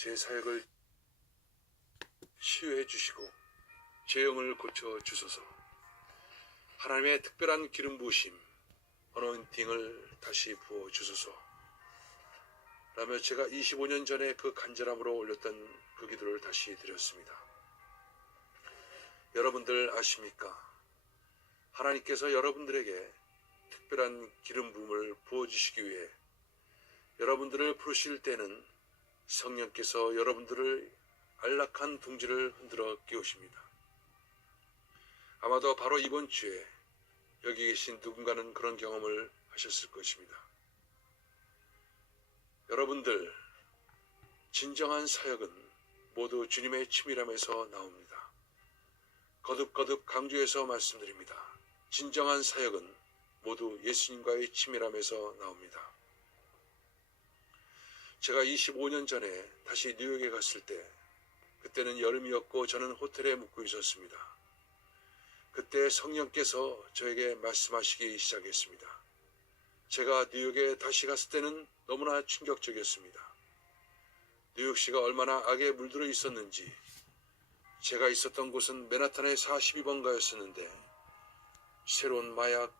제 사역을 치유해 주시고 제 영을 고쳐 주소서. 하나님의 특별한 기름 부으심, 어노인팅을 다시 부어 주소서. 라며 제가 25년 전에 그 간절함으로 올렸던 그 기도를 다시 드렸습니다. 여러분들 아십니까? 하나님께서 여러분들에게 특별한 기름 부음을 부어주시기 위해 여러분들을 부르실 때는 성령께서 여러분들을 안락한 둥지를 흔들어 깨우십니다. 아마도 바로 이번 주에 여기 계신 누군가는 그런 경험을 하셨을 것입니다. 여러분들, 진정한 사역은 모두 주님의 치밀함에서 나옵니다. 거듭거듭 강조해서 말씀드립니다. 진정한 사역은 모두 예수님과의 치밀함에서 나옵니다. 제가 25년 전에 다시 뉴욕에 갔을 때, 그때는 여름이었고 저는 호텔에 묵고 있었습니다. 그때 성령께서 저에게 말씀하시기 시작했습니다. 제가 뉴욕에 다시 갔을 때는 너무나 충격적이었습니다. 뉴욕시가 얼마나 악에 물들어 있었는지, 제가 있었던 곳은 맨하탄의 42번가였었는데 새로운 마약,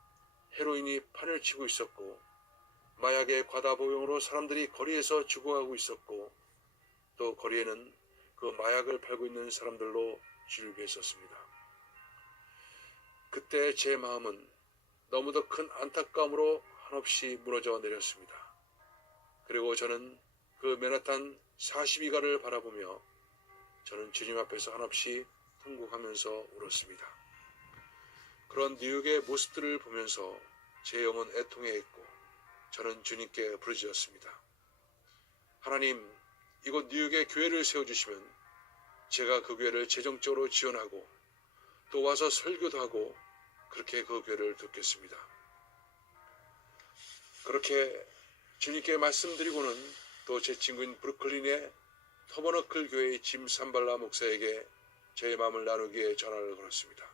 헤로인이 판을 치고 있었고 마약의 과다 복용으로 사람들이 거리에서 죽어가고 있었고 또 거리에는 그 마약을 팔고 있는 사람들로 줄게 있었습니다. 그때 제 마음은 너무도 큰 안타까움으로 한없이 무너져 내렸습니다. 그리고 저는 그 맨하탄 42가를 바라보며 저는 주님 앞에서 한없이 통곡하면서 울었습니다. 그런 뉴욕의 모습들을 보면서 제 영은 애통해했고 저는 주님께 부르짖었습니다. 하나님, 이곳 뉴욕에 교회를 세워주시면 제가 그 교회를 재정적으로 지원하고 또 와서 설교도 하고 그렇게 그 교회를 돕겠습니다. 그렇게 주님께 말씀드리고는 또 제 친구인 브루클린의 터버너클 교회의 짐 산발라 목사에게 제 마음을 나누기에 전화를 걸었습니다.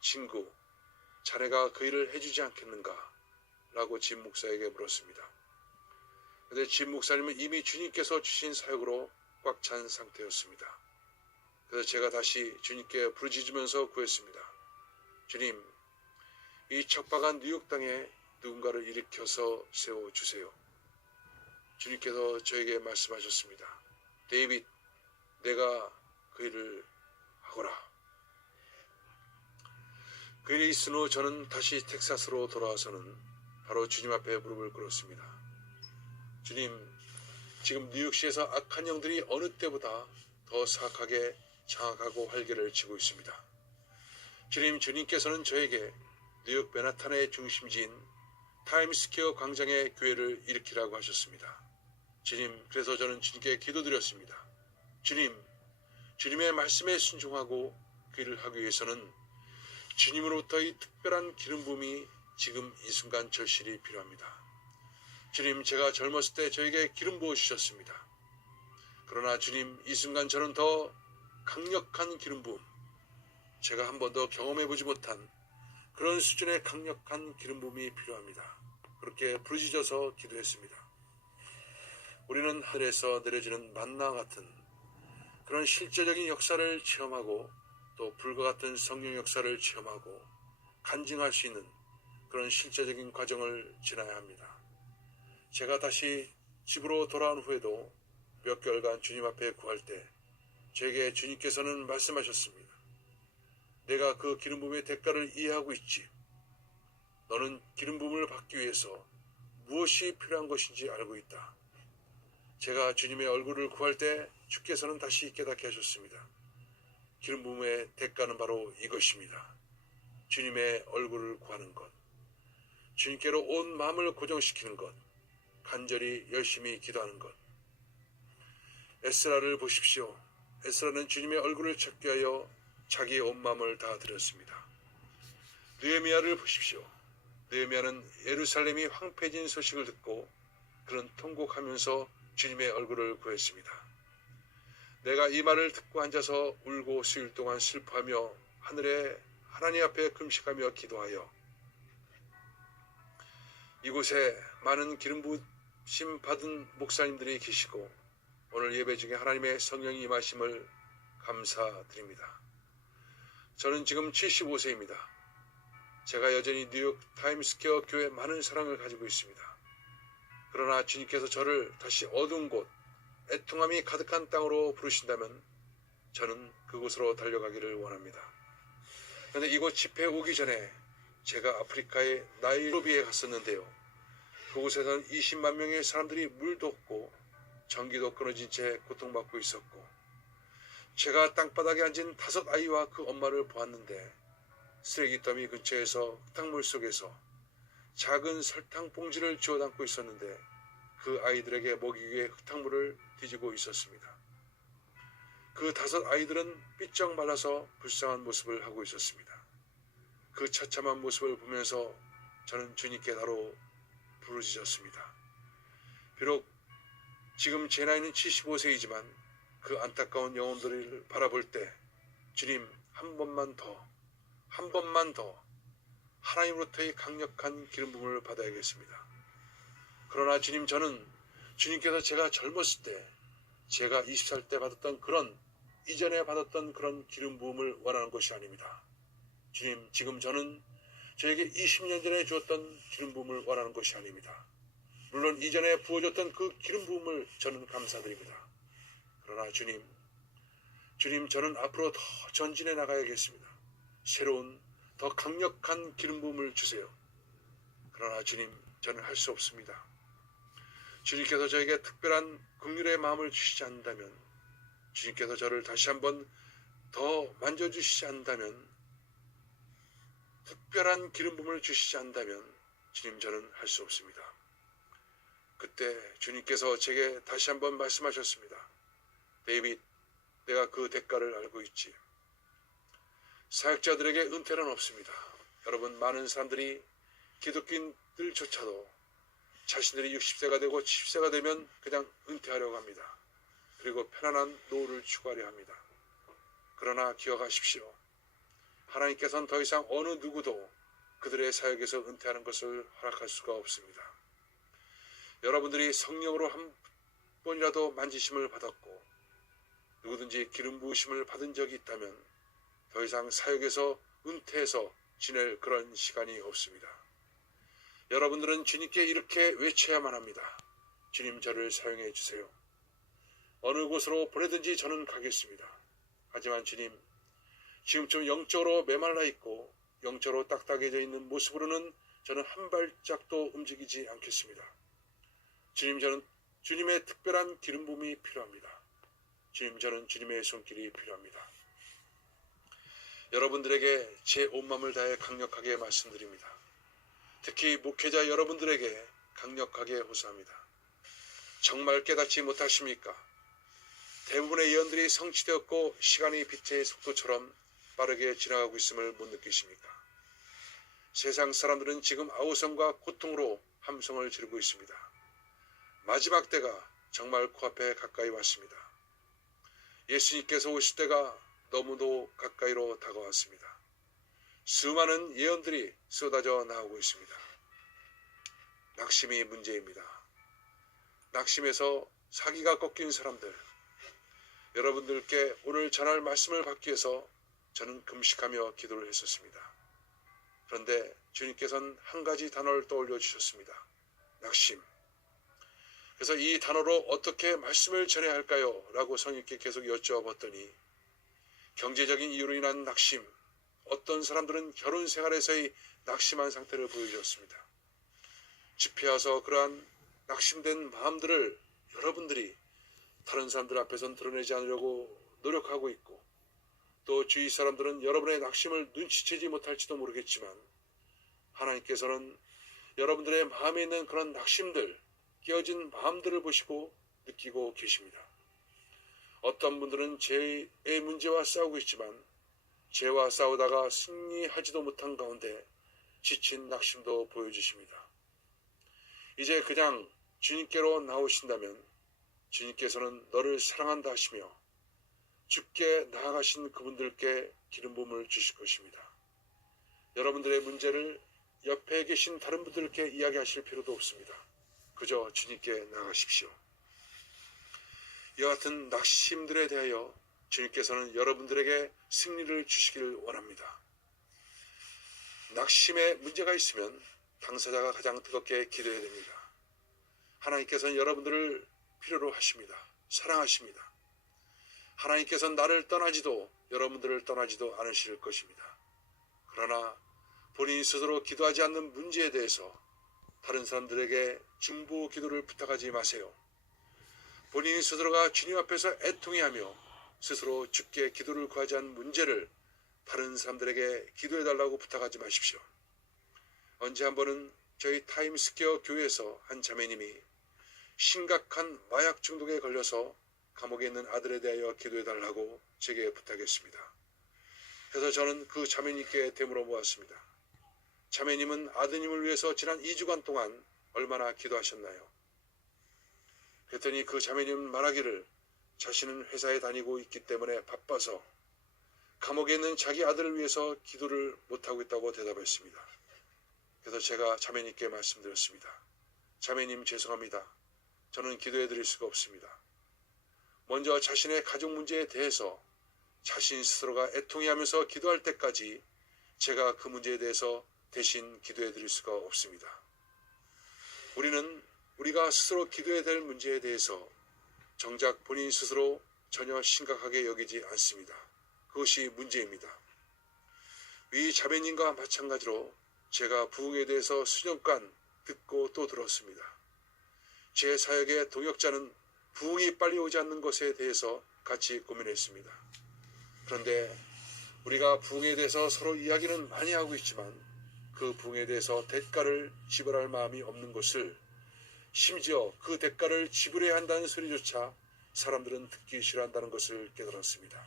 친구, 자네가 그 일을 해주지 않겠는가? 라고 짐 목사에게 물었습니다. 그런데 짐 목사님은 이미 주님께서 주신 사역으로 꽉 찬 상태였습니다. 그래서 제가 다시 주님께 부르짖으면서 구했습니다. 주님, 이 척박한 뉴욕 땅에 누군가를 일으켜서 세워주세요. 주님께서 저에게 말씀하셨습니다. 데이빗, 내가 그 일을 하거라. 그 일이 있은 후 저는 다시 텍사스로 돌아와서는 바로 주님 앞에 무릎을 꿇었습니다. 주님, 지금 뉴욕시에서 악한 영들이 어느 때보다 더 사악하게 장악하고 활개를 치고 있습니다. 주님, 주님께서는 저에게 뉴욕 맨하탄의 중심지인 타임스퀘어 광장의 교회를 일으키라고 하셨습니다. 주님, 그래서 저는 주님께 기도드렸습니다. 주님, 주님의 말씀에 순종하고 그 일을 하기 위해서는 주님으로부터의 특별한 기름 부음이 지금 이 순간 절실히 필요합니다. 주님, 제가 젊었을 때 저에게 기름 부어 주셨습니다. 그러나 주님, 이 순간 저는 더 강력한 기름 부음, 제가 한 번도 경험해보지 못한 그런 수준의 강력한 기름 부음이 필요합니다. 그렇게 부르짖어서 기도했습니다. 우리는 하늘에서 내려지는 만나 같은 그런 실제적인 역사를 체험하고 또 불과 같은 성령 역사를 체험하고 간증할 수 있는 그런 실제적인 과정을 지나야 합니다. 제가 다시 집으로 돌아온 후에도 몇 개월간 주님 앞에 구할 때 저에게 주님께서는 말씀하셨습니다. 내가 그 기름 부음의 대가를 이해하고 있지. 너는 기름 부음을 받기 위해서 무엇이 필요한 것인지 알고 있다. 제가 주님의 얼굴을 구할 때 주께서는 다시 깨닫게 하셨습니다. 기름 부음의 대가는 바로 이것입니다. 주님의 얼굴을 구하는 것, 주님께로 온 마음을 고정시키는 것, 간절히 열심히 기도하는 것. 에스라를 보십시오. 에스라는 주님의 얼굴을 찾기 위하여 자기의 온 마음을 다 드렸습니다. 느헤미야를 보십시오. 느헤미야는 예루살렘이 황폐해진 소식을 듣고 그는 통곡하면서 주님의 얼굴을 구했습니다. 내가 이 말을 듣고 앉아서 울고 수일 동안 슬퍼하며 하늘에 하나님 앞에 금식하며 기도하여 이곳에 많은 기름 부으심 받은 목사님들이 계시고 오늘 예배 중에 하나님의 성령이 임하심을 감사드립니다. 저는 지금 75세입니다. 제가 여전히 뉴욕 타임스퀘어 교회에 많은 사랑을 가지고 있습니다. 그러나 주님께서 저를 다시 어두운 곳, 애통함이 가득한 땅으로 부르신다면 저는 그곳으로 달려가기를 원합니다. 그런데 이곳 집회에 오기 전에 제가 아프리카의 나이로비에 갔었는데요. 그곳에서는 20만 명의 사람들이 물도 없고 전기도 끊어진 채 고통받고 있었고, 제가 땅바닥에 앉은 5 아이와 그 엄마를 보았는데 쓰레기 더미 근처에서 흙탕물 속에서 작은 설탕 봉지를 주워 담고 있었는데 그 아이들에게 먹이기 위해 흙탕물을 뒤지고 있었습니다. 그 5 아이들은 삐쩍 말라서 불쌍한 모습을 하고 있었습니다. 그 처참한 모습을 보면서 저는 주님께 나로 부르짖었습니다. 비록 지금 제 나이는 75세이지만 그 안타까운 영혼들을 바라볼 때 주님, 한 번만 더 하나님으로부터의 강력한 기름 부음을 받아야겠습니다. 그러나 주님, 저는 주님께서 제가 젊었을 때, 제가 20살 때 받았던 그런, 이전에 받았던 그런 기름 부음을 원하는 것이 아닙니다. 주님, 지금 저는 저에게 20년 전에 주었던 기름 부음을 원하는 것이 아닙니다. 물론 이전에 부어줬던 그 기름 부음을 저는 감사드립니다. 그러나 주님, 저는 앞으로 더 전진해 나가야겠습니다. 새로운 더 강력한 기름 부음을 주세요. 그러나 주님, 저는 할 수 없습니다. 주님께서 저에게 특별한 긍휼의 마음을 주시지 않는다면, 주님께서 저를 다시 한번 더 만져주시지 않는다면, 특별한 기름 부음을 주시지 않는다면 주님, 저는 할 수 없습니다. 그때 주님께서 제게 다시 한번 말씀하셨습니다. 데이빗, 내가 그 대가를 알고 있지. 사역자들에게 은퇴는 없습니다. 여러분, 많은 사람들이 기독교인들조차도 자신들이 60세가 되고 70세가 되면 그냥 은퇴하려고 합니다. 그리고 편안한 노후를 추구하려 합니다. 그러나 기억하십시오. 하나님께서는 더 이상 어느 누구도 그들의 사역에서 은퇴하는 것을 허락할 수가 없습니다. 여러분들이 성령으로 한 번이라도 만지심을 받았고 누구든지 기름 부으심을 받은 적이 있다면 더 이상 사역에서 은퇴해서 지낼 그런 시간이 없습니다. 여러분들은 주님께 이렇게 외쳐야만 합니다. 주님, 저를 사용해 주세요. 어느 곳으로 보내든지 저는 가겠습니다. 하지만 주님, 지금쯤 영적으로 메말라 있고 영적으로 딱딱해져 있는 모습으로는 저는 한 발짝도 움직이지 않겠습니다. 주님, 저는 주님의 특별한 기름 부음이 필요합니다. 주님, 저는 주님의 손길이 필요합니다. 여러분들에게 제 온 마음을 다해 강력하게 말씀드립니다. 특히 목회자 여러분들에게 강력하게 호소합니다. 정말 깨닫지 못하십니까? 대부분의 예언들이 성취되었고 시간이 빛의 속도처럼 빠르게 지나가고 있음을 못 느끼십니까? 세상 사람들은 지금 아우성과 고통으로 함성을 지르고 있습니다. 마지막 때가 정말 코앞에 가까이 왔습니다. 예수님께서 오실 때가 너무도 가까이로 다가왔습니다. 수많은 예언들이 쏟아져 나오고 있습니다. 낙심이 문제입니다. 낙심에서 사기가 꺾인 사람들, 여러분들께 오늘 전할 말씀을 받기 위해서 저는 금식하며 기도를 했었습니다. 그런데 주님께서는 한 가지 단어를 떠올려 주셨습니다. 낙심. 그래서 이 단어로 어떻게 말씀을 전해야 할까요? 라고 성령께 계속 여쭤봤더니 경제적인 이유로 인한 낙심, 어떤 사람들은 결혼 생활에서의 낙심한 상태를 보여주었습니다. 집회 와서 그러한 낙심된 마음들을 여러분들이 다른 사람들 앞에서는 드러내지 않으려고 노력하고 있고, 또 주위 사람들은 여러분의 낙심을 눈치채지 못할지도 모르겠지만 하나님께서는 여러분들의 마음에 있는 그런 낙심들, 깨어진 마음들을 보시고 느끼고 계십니다. 어떤 분들은 죄의 문제와 싸우고 있지만 죄와 싸우다가 승리하지도 못한 가운데 지친 낙심도 보여주십니다. 이제 그냥 주님께로 나오신다면 주님께서는 너를 사랑한다 하시며 주께 나아가신 그분들께 기름 부음을 주실 것입니다. 여러분들의 문제를 옆에 계신 다른 분들께 이야기하실 필요도 없습니다. 그저 주님께 나아가십시오. 이와 같은 낙심들에 대하여 주님께서는 여러분들에게 승리를 주시기를 원합니다. 낙심에 문제가 있으면 당사자가 가장 뜨겁게 기도해야 됩니다. 하나님께서는 여러분들을 필요로 하십니다. 사랑하십니다. 하나님께서는 나를 떠나지도 여러분들을 떠나지도 않으실 것입니다. 그러나 본인이 스스로 기도하지 않는 문제에 대해서 다른 사람들에게 중보 기도를 부탁하지 마세요. 본인이 스스로가 주님 앞에서 애통해하며 스스로 주께 기도를 구하지 않는 문제를 다른 사람들에게 기도해달라고 부탁하지 마십시오. 언제 한 번은 저희 타임스퀘어 교회에서 한 자매님이 심각한 마약 중독에 걸려서 감옥에 있는 아들에 대하여 기도해달라고 제게 부탁했습니다. 그래서 저는 그 자매님께 되물어 보았습니다. 자매님은 아드님을 위해서 지난 2주간 동안 얼마나 기도하셨나요? 그랬더니 그 자매님은 말하기를 자신은 회사에 다니고 있기 때문에 바빠서 감옥에 있는 자기 아들을 위해서 기도를 못하고 있다고 대답했습니다. 그래서 제가 자매님께 말씀드렸습니다. 자매님 죄송합니다. 저는 기도해 드릴 수가 없습니다. 먼저 자신의 가족 문제에 대해서 자신 스스로가 애통해하면서 기도할 때까지 제가 그 문제에 대해서 대신 기도해 드릴 수가 없습니다. 우리가 스스로 기도해야 될 문제에 대해서 정작 본인 스스로 전혀 심각하게 여기지 않습니다. 그것이 문제입니다. 위 자매님과 마찬가지로 제가 부흥에 대해서 수년간 듣고 또 들었습니다. 제 사역의 동역자는 부흥이 빨리 오지 않는 것에 대해서 같이 고민했습니다. 그런데 우리가 부흥에 대해서 서로 이야기는 많이 하고 있지만 그 부흥에 대해서 대가를 지불할 마음이 없는 것을, 심지어 그 대가를 지불해야 한다는 소리조차 사람들은 듣기 싫어한다는 것을 깨달았습니다.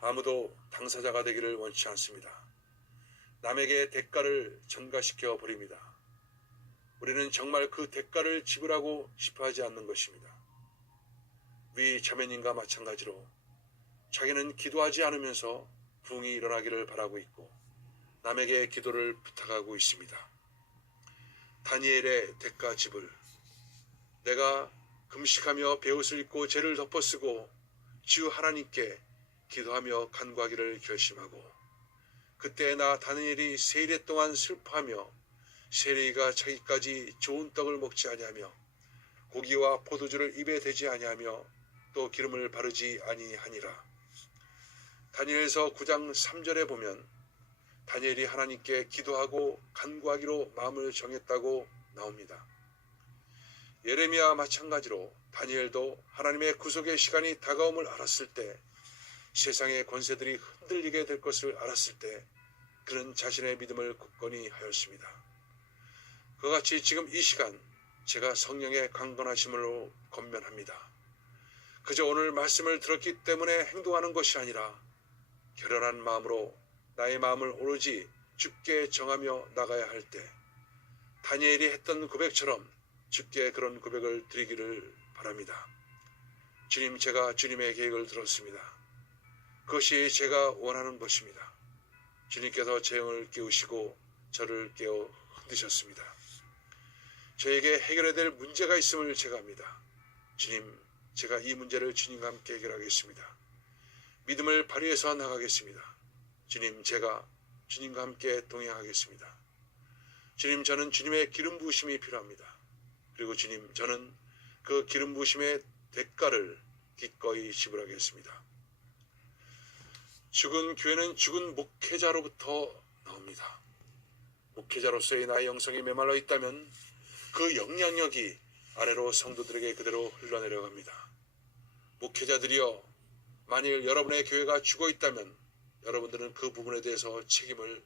아무도 당사자가 되기를 원치 않습니다. 남에게 대가를 전가시켜 버립니다. 우리는 정말 그 대가를 지불하고 싶어하지 않는 것입니다. 위 자매님과 마찬가지로 자기는 기도하지 않으면서 부흥이 일어나기를 바라고 있고 남에게 기도를 부탁하고 있습니다. 다니엘의 대가 지불. 내가 금식하며 베옷을 입고 죄를 덮어쓰고 주 하나님께 기도하며 간구하기를 결심하고, 그때 나 다니엘이 세일 동안 슬퍼하며 세리가 자기까지 좋은 떡을 먹지 아니하며 고기와 포도주를 입에 대지 아니하며 또 기름을 바르지 아니하니라. 다니엘서 9장 3절에 보면 다니엘이 하나님께 기도하고 간구하기로 마음을 정했다고 나옵니다. 예레미야와 마찬가지로 다니엘도 하나님의 구속의 시간이 다가옴을 알았을 때, 세상의 권세들이 흔들리게 될 것을 알았을 때 그는 자신의 믿음을 굳건히 하였습니다. 그와 같이 지금 이 시간 제가 성령의 강건하심으로 권면합니다. 그저 오늘 말씀을 들었기 때문에 행동하는 것이 아니라 결연한 마음으로 나의 마음을 오로지 주께 정하며 나가야 할 때 다니엘이 했던 고백처럼 주께 그런 고백을 드리기를 바랍니다. 주님, 제가 주님의 계획을 들었습니다. 그것이 제가 원하는 것입니다. 주님께서 제 영을 깨우시고 저를 깨워 흔드셨습니다. 저에게 해결해야 될 문제가 있음을 제가 압니다. 주님, 제가 이 문제를 주님과 함께 해결하겠습니다. 믿음을 발휘해서 나가겠습니다. 주님, 제가 주님과 함께 동행하겠습니다. 주님, 저는 주님의 기름 부으심이 필요합니다. 그리고 주님, 저는 그 기름 부으심의 대가를 기꺼이 지불하겠습니다. 죽은 교회는 죽은 목회자로부터 나옵니다. 목회자로서의 나의 영성이 메말라 있다면 그 영향력이 아래로 성도들에게 그대로 흘러내려갑니다. 목회자들이여, 만일 여러분의 교회가 죽어 있다면 여러분들은 그 부분에 대해서 책임을